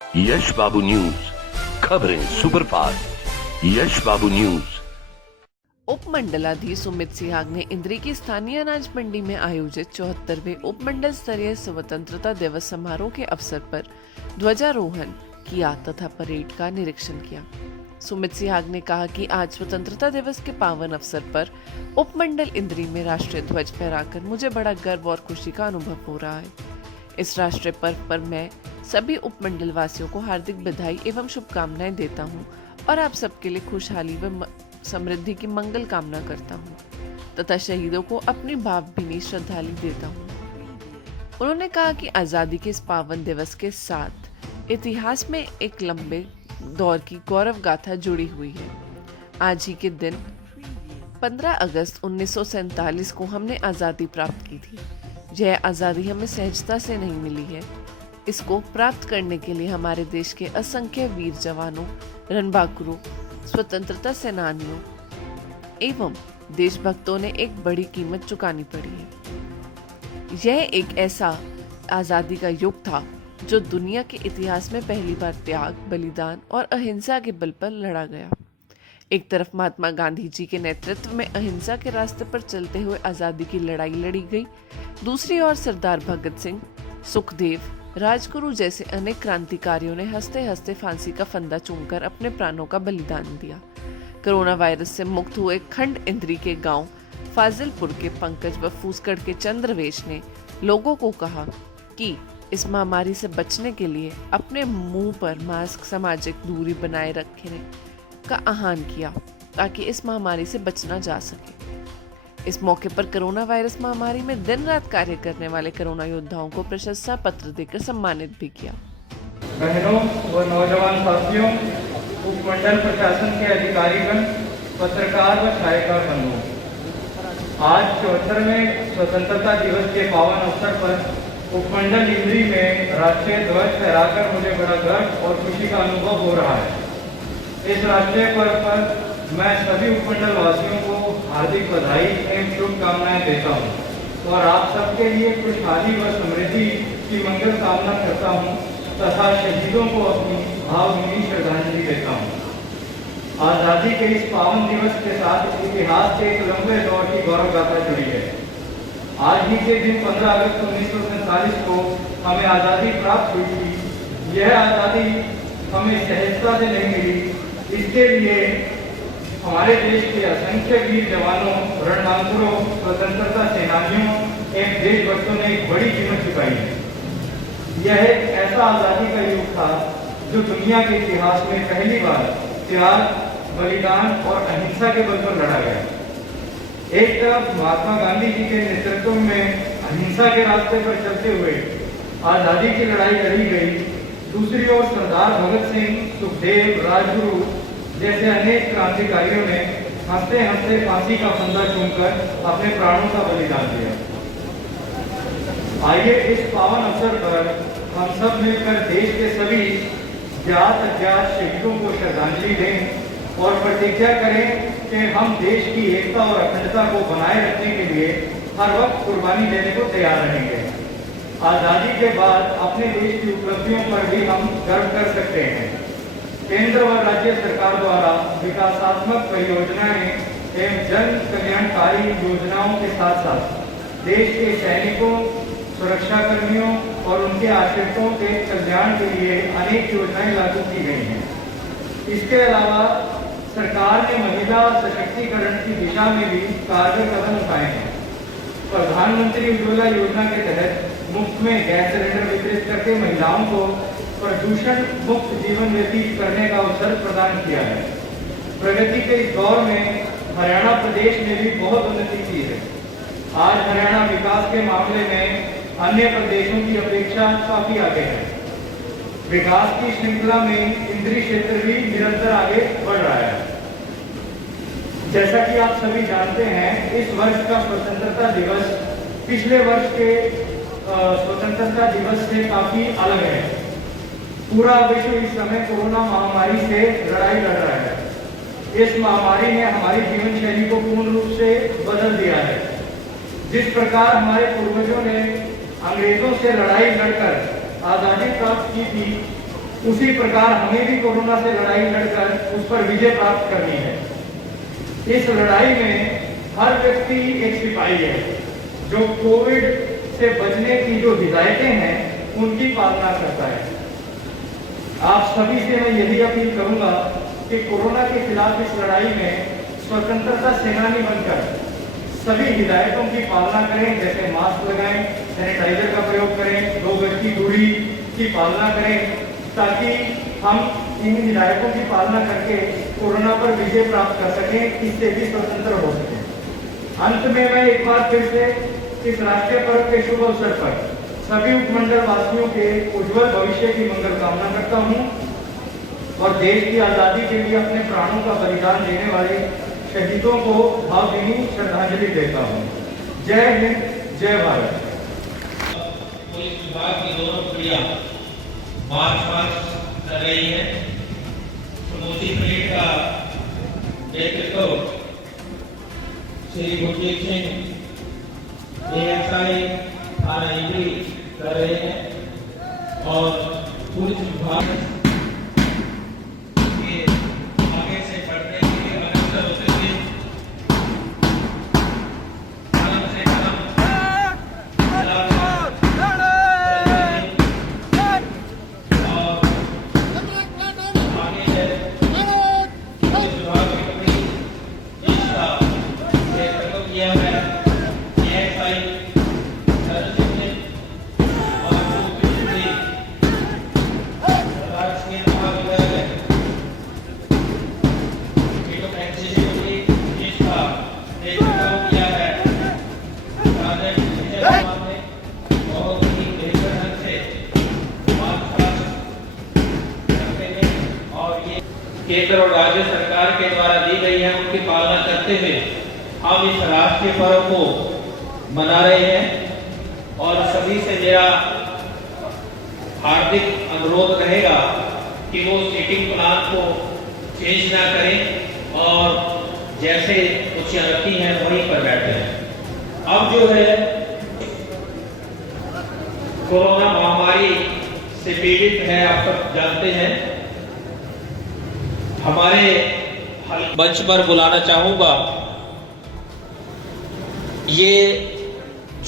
यश बाबू news, खबरें superfast. यश बाबू news. उपमंडलाधीश Sumit Sihag ने इंद्री की स्थानीय अनाज मंडी में आयोजित 74वें उपमंडल स्तरीय स्वतंत्रता दिवस समारोह के अवसर पर ध्वजारोहण किया तथा परेड का निरीक्षण किया। सुमित सिहाग ने कहा कि आज स्वतंत्रता दिवस के पावन अवसर पर उपमंडल इंद्री में राष्ट्रीय ध्वज फहराकर मुझे बड़ा गर्व और खुशी का अनुभव हो रहा है। इस राष्ट्रीय पर्व पर मैं सभी उपमंडल वासियों को हार्दिक बधाई एवं शुभकामनाएं देता हूं और आप सबके लिए खुशहाली व समृद्धि की मंगल कामना करता हूं तथा शहीदों को अपनी भावभीनी श्रद्धांजलि देता हूं। उन्होंने कहा कि आजादी के इस पावन दिवस के साथ इतिहास में एक लंबे दौर की गौरव गाथा जुड़ी हुई है। आज ही के दिन 15 अगस्त 1947 को हमने आजादी प्राप्त की थी। यह आजादी हमें सहजता से नहीं मिली है। इसको प्राप्त करने के लिए हमारे देश के असंख्य वीर जवानों, रणबांकुरों, स्वतंत्रता सेनानियों एवं देशभक्तों ने एक बड़ी कीमत चुकानी पड़ी है। यह एक ऐसा आजादी का युग था जो दुनिया के इतिहास में पहली बार त्याग, बलिदान और अहिंसा के बल पर लड़ा गया। एक तरफ महात्मा गांधी जी के नेतृत्व में अहिंसा के रास्ते पर चलते हुए आजादी की लड़ाई लड़ी गई, दूसरी ओर सरदार भगत सिंह, सुखदेव, राजगुरु जैसे अनेक क्रांतिकारियों ने हंसते हंसते फांसी का फंदा चूमकर अपने प्राणों का बलिदान दिया। कोरोना वायरस से मुक्त हुए खंड इंद्री के गांव फाजिलपुर के पंकज व फूसगढ़ के चंद्रवेश ने लोगों को कहा कि इस महामारी से बचने के लिए अपने मुंह पर मास्क, सामाजिक दूरी बनाए रखने का आह्वान किया ताकि इस महामारी से बचना जा सके। इस मौके पर कोरोना वायरस महामारी में दिन रात कार्य करने वाले कोरोना योद्धाओं को प्रशंसा पत्र देकर सम्मानित भी किया। बहनों व नौजवान साथियों, उपमंडल प्रशासन के अधिकारीगण, पत्रकार व छायाकार बंधुओं, आज 74वें स्वतंत्रता दिवस के पावन अवसर पर उपमंडल इंद्री में राष्ट्रीय ध्वज फहराकर मुझे बड़ा गर्व और खुशी का अनुभव हो रहा है। इस राष्ट्रीय पर्व पर मैं सभी उपमंडल वासियों को हार्दिक बधाई एवं शुभकामनाएं देता हूं और आप सबके लिए खुशहाली व समृद्धि की मंगल कामना करता हूं तथा शहीदों को अपनी भावभीनी श्रद्धांजलि देता हूं। आजादी के इस पावन दिवस के साथ इतिहास के एक लंबे दौर की गौरव गाथा जुड़ी है। आज ही के दिन 15 अगस्त 1947 को हमें आजादी प्राप्त हुई थी। यह आजादी हमें सहजता से नहीं मिली, इसके लिए हमारे देश के असंख्य वीर जवानों, रणबांकुरों, स्वतंत्रता सेनानियों एवं देशभक्तों ने एक बड़ी कीमत चुकाई है। यह एक ऐसा आजादी का युग था जो दुनिया के इतिहास में पहली बार त्याग, बलिदान और अहिंसा के बल पर लड़ा गया। एक तरफ महात्मा गांधी जी के नेतृत्व में अहिंसा के रास्ते पर चलते हुए आजादी की लड़ाई लड़ी गई, दूसरी ओर सरदार भगत सिंह, सुखदेव, राजगुरु जैसे अनेक क्रांतिकारियों ने हंसते हंसते फांसी का फंदा चूमकर अपने प्राणों का बलिदान दिया। आइए इस पावन अवसर पर हम सब मिलकर देश के सभी ज्ञात अज्ञात शहीदों को श्रद्धांजलि दें और प्रतिज्ञा करें कि हम देश की एकता और अखंडता को बनाए रखने के लिए हर वक्त कुर्बानी देने को तैयार रहेंगे। आजादी के बाद अपने देश की उपलब्धियों पर भी हम गर्व कर सकते हैं। केंद्र व राज्य सरकार द्वारा विकासात्मक परियोजनाएं एवं जन कल्याणकारी योजनाओं के साथ साथ देश के सैनिकों, सुरक्षा कर्मियों और उनके आश्रितों के कल्याण के लिए अनेक योजनाएं लागू की गई हैं। इसके अलावा सरकार ने महिला सशक्तिकरण की दिशा में भी कारगर कदम उठाए हैं। प्रधानमंत्री उज्ज्वला योजना के तहत मुफ्त में गैस सिलेंडर वितरित करके महिलाओं को प्रदूषण मुक्त जीवन व्यतीत करने का अवसर प्रदान किया है। प्रगति के इस दौर में हरियाणा प्रदेश ने भी बहुत उन्नति की है। आज हरियाणा विकास के मामले में अन्य प्रदेशों की अपेक्षा काफी आगे है। विकास की श्रृंखला में इंद्री क्षेत्र भी निरंतर आगे बढ़ रहा है। जैसा कि आप सभी जानते हैं, इस वर्ष का स्वतंत्रता दिवस पिछले वर्ष के स्वतंत्रता दिवस से काफी अलग है। पूरा विश्व इस समय कोरोना महामारी से लड़ाई लड़ रहा है। इस महामारी ने हमारी जीवन शैली को पूर्ण रूप से बदल दिया है। जिस प्रकार हमारे पूर्वजों ने अंग्रेजों से लड़ाई लड़कर आजादी प्राप्त की थी, उसी प्रकार हमें भी कोरोना से लड़ाई लड़कर उस पर विजय प्राप्त करनी है। इस लड़ाई में हर व्यक्ति एक सिपाही है जो कोविड से बचने की जो हिदायतें हैं उनकी पालना करता है। आप सभी से मैं यही अपील करूंगा कि कोरोना के खिलाफ इस लड़ाई में स्वतंत्रता सेनानी बनकर सभी हिदायतों की पालना करें, जैसे मास्क लगाएं, सैनिटाइजर का प्रयोग करें, 2 गज की दूरी की पालना करें, ताकि हम इन हिदायतों की पालना करके कोरोना पर विजय प्राप्त कर सकें, इससे भी स्वतंत्र हो सकें। अंत में मैं एक बार फिर से इस राष्ट्रीय पर्व के शुभ अवसर पर सभी उपमंडल वासियों के उज्जवल भविष्य की मंगल कामना करता हूं और देश की आजादी के लिए अपने प्राणों का बलिदान देने वाले शहीदों को भावभीनी श्रद्धांजलि देता हूं। जय हिंद, जय भारत। पुलिस विभाग की दोनों टुकड़ियां मार्च कर रही है। समूची परेड का नेतृत्व श्री गुरजीत सिंह ASI थाना इंद्री कर रहे हैं और पुलिस विभाग के आगे से बढ़ने के लिए अग्रसर होते हुए कदम से कदम केंद्र और राज्य सरकार के द्वारा दी गई है उनकी पालना करते हुए हम इस राष्ट्रीय पर्व को मना रहे हैं। और सभी से मेरा हार्दिक अनुरोध रहेगा कि वो सीटिंग प्लान को चेंज ना करें और जैसे कुर्सियां रखी हैं वहीं पर बैठे हैं। अब जो है कोरोना महामारी से पीड़ित है, आप सब जानते हैं। हमारे मंच पर बुलाना चाहूंगा, ये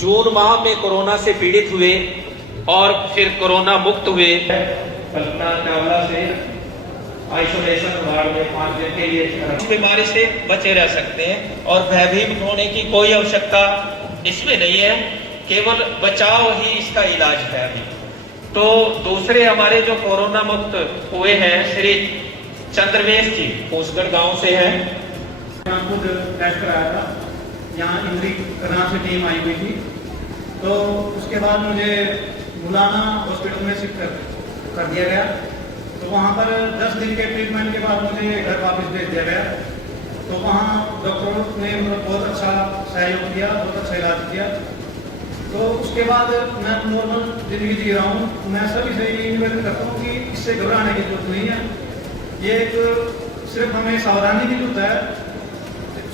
जून माह में कोरोना से पीड़ित हुए और फिर कोरोना मुक्त हुए कल्पना चावला से आइसोलेशन वार्ड में 5 दिन के लिए इस बीमारी से बचे रह सकते हैं और भयभीत होने की कोई आवश्यकता इसमें नहीं है, केवल बचाव ही इसका इलाज है अभी। तो दूसरे हमारे जो कोरोना मुक्त हुए हैं श्री चंद्रवेश जी कोसगढ़ गांव से हैं। मैं खुद टेस्ट कराया था, यहाँ इंद्री करनाल से टीम आई हुई थी। तो उसके बाद मुझे मुलाना हॉस्पिटल में शिफ्ट कर दिया गया। तो वहाँ पर 10 दिन के ट्रीटमेंट के बाद मुझे घर वापस भेज दिया गया। तो वहाँ डॉक्टरों ने बहुत अच्छा सहयोग किया, बहुत अच्छा इलाज किया। तो उसके बाद मैं नॉर्मल जिंदगी जी रहा हूँ। मैं सभी से ये निवेदन करता हूँ कि इससे घबराने की जरूरत नहीं है। ये एक सिर्फ हमें सावधानी की जरूरत है,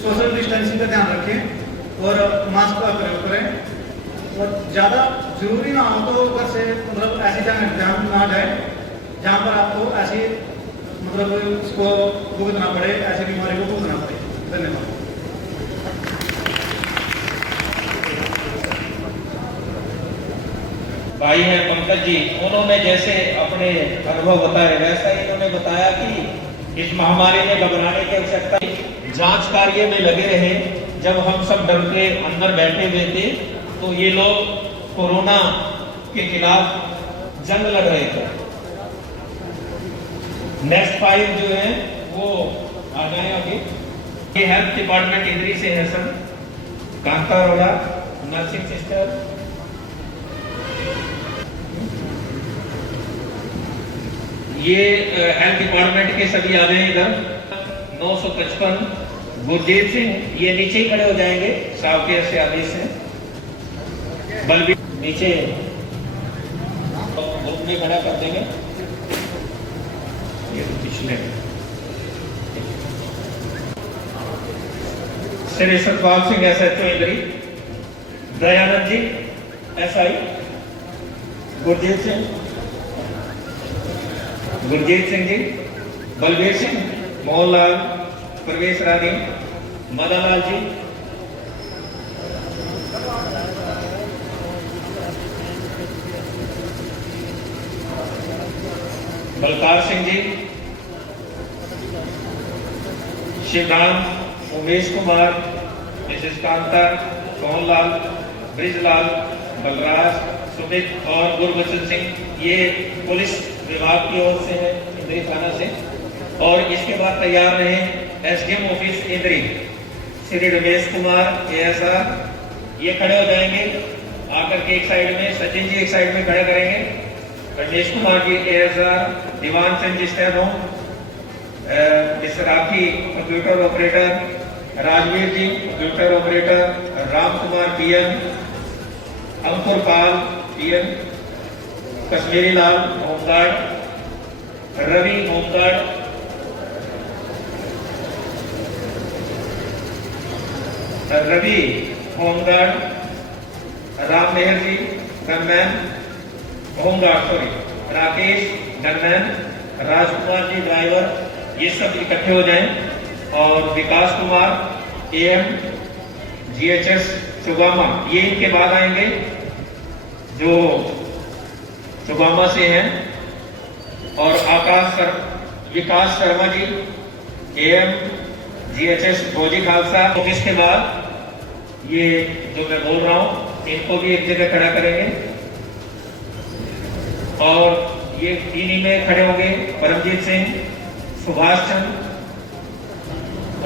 सोशल डिस्टेंसिंग का ध्यान रखें और मास्क का प्रयोग करें। और ज़्यादा जरूरी ना हो तो घर से मतलब ऐसी जगह ना जाए जहाँ पर आपको ऐसी मतलब इसको भुगतना पड़े, ऐसी बीमारी को भुगतना पड़े। धन्यवाद। भाई है पंकज जी, उन्होंने जैसे अपने अनुभव बताए वैसा ही उन्होंने बताया कि इस महामारी में घबराने की आवश्यकता, जांच कार्य में लगे रहे। जब हम सब डर के अंदर बैठे हुए थे तो ये लोग कोरोना के खिलाफ जंग लड़ रहे थे। नेक्स्ट 5 जो है वो आ जाए अभी। ये हेल्थ डिपार्टमेंट इंद्री से है sir, Kanta Arora nursing sister, ये हेल्थ डिपार्टमेंट के सभी आ गए इधर। 955 गुरजीत सिंह, ये नीचे ही खड़े हो जाएंगे साहब के ऐसे आदेश से। बलबीर नीचे ग्रुप में खड़ा कर देंगे। ये तो पिछले श्री सतपाल सिंह SHO इंद्री, दयानंद जी SI, गुरजीत सिंह गुरजीत सिंह जी, बलबीर सिंह, मोहनलाल, प्रवेश रानी, मदन लाल जी, बलकार सिंह जी, शिवराम, उमेश कुमार, मिसेस कांता, सोहनलाल, ब्रिजलाल, बलराज, सुमित और गुरबचन सिंह। ये पुलिस विभाग की ओर से है, इंद्री थाना से। और इसके बाद तैयार रहे एसडीएम ऑफिस इंद्री श्री रमेश कुमार एएसआर, ये खड़े हो जाएंगे आकर के एक साइड में। सचिन जी एक साइड में खड़े करेंगे। Ramesh Kumar ji ASR, Diwan Chand ji steno, Mr Rakhi computer operator, Rajveer ji computer operator, Ram Kumar PN, Ankur Pal PN, Kashmiri Lal home guard, Ravi home guard, Ravi home guard, Ram Mehar ji gunman home guard, sorry, Rakesh gunman, Rajkumar ji driver, ये सब इकट्ठे हो जाएं। और विकास कुमार एएम जीएचएस चुगामा, ये इनके बाद आएंगे जो चुगामा से हैं। और विकास शर्मा जी एएम जीएचएस फौजी खालसा। ऑफिस के बाद ये जो मैं बोल रहा हूं इनको भी एक जगह खड़ा करेंगे। और ये इन्हीं में खड़े होंगे परमजीत सिंह, सुभाष चंद्र।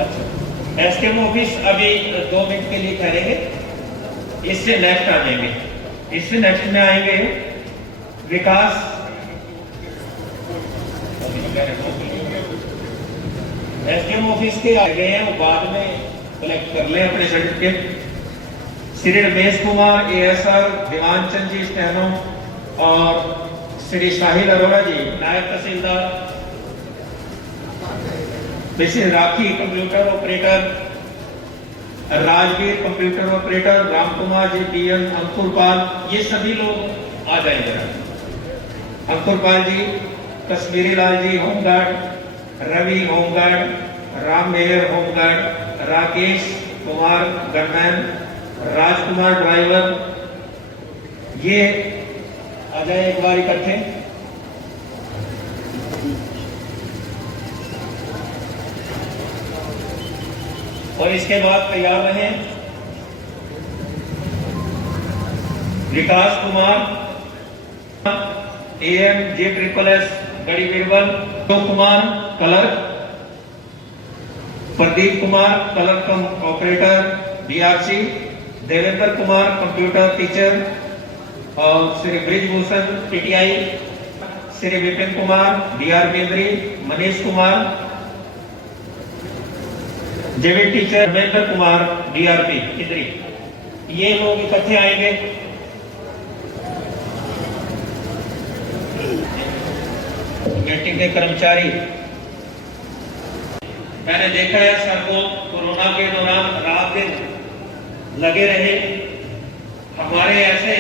अच्छा, एसडीएम ऑफिस अभी 2 मिनट के लिए ठहरेंगे। इससे नेक्स्ट आ जाएंगे। इससे नेक्स्ट में आएंगे विकास, एसडीएम ऑफिस के आ गए हैं, वो बाद में कलेक्ट कर लें अपने certificate. Shri Ramesh Kumar ASR, Diwan Chand ji steno और श्री साहिल अरोड़ा जी नायब तहसीलदार, Mrs Rakhi computer operator, Rajveer computer operator, Ram Kumar ji PN, Ankur Pal, ये सभी लोग आ जाएंगे। Ankur Pal ji, Kashmiri Lal ji home guard, Ravi home guard, Ram Mehar home guard, Rakesh Kumar gunman, Rajkumar driver, ये आ जाए एक बार इकट्ठे। और इसके बाद तैयार रहे Vikas Kumar AM J-SSS Garhi Birbal, Kumar clerk, Pradeep Kumar clerk cum operator BRC, Devendra Kumar computer teacher और श्री ब्रिजभूषण पीटीआई, श्री विपिन कुमार बीआर केंद्री, मनीष कुमार जेवी टीचर, रविंद्र कुमार डीआरपी केंद्री। ये लोग इकट्ठे आएंगे। मीटिंग के कर्मचारी, मैंने देखा है सर को कोरोना के दौरान रात दिन लगे रहे। हमारे ऐसे